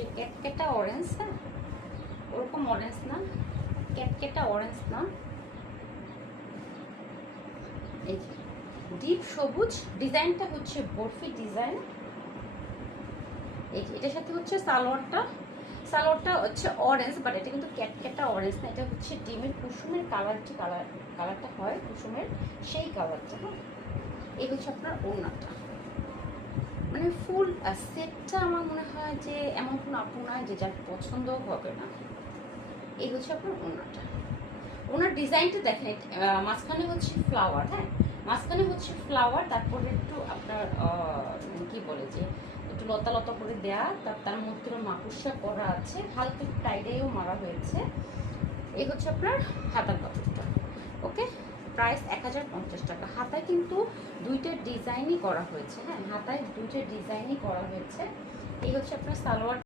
যে ক্যাটকেটা অরেঞ্জ, হ্যাঁ ওরকম অরেঞ্জ না, ক্যাটকেটা অরেঞ্জ না, এই যে ডিপ সবুজ, ডিজাইনটা হচ্ছে বরফি ডিজাইন। এই যে এটার সাথে হচ্ছে সালোয়ারটা হচ্ছে অরেঞ্জ, বাট এটা কিন্তু ক্যাটকেটা অরেঞ্জ না, এটা হচ্ছে ডিমের কুসুমের কালারটা হয় কুসুমের, সেই কালারটা। হ্যাঁ, এই হচ্ছে আপনার ওড়নাটা, মানে ফুল সেটটা আমার মনে হয় যে এমন কোনো আপু নয় যে যার পছন্দ হবে না। এই হচ্ছে আপনার ওড়নাটা, ওনার ডিজাইনটা দেখেন, মাঝখানে হচ্ছে ফ্লাওয়ার, হ্যাঁ মাঝখানে হচ্ছে ফ্লাওয়ার, তারপরে একটু আপনার কি বলে যে একটু লতা লতা করে দেয়া, তার মধ্যে মাকুসা করা আছে, হালকা টাইডেও মারা হয়েছে। এই হচ্ছে আপনার হাতার কাপড়টা। ওকে, প্রাইস 1050 টাকা। হাতায় কিন্তু দুইটা ডিজাইনই করা হয়েছে, হ্যাঁ হাতায় দুইটা ডিজাইনই করা হয়েছে। এই হচ্ছে আপনার সালোয়ার।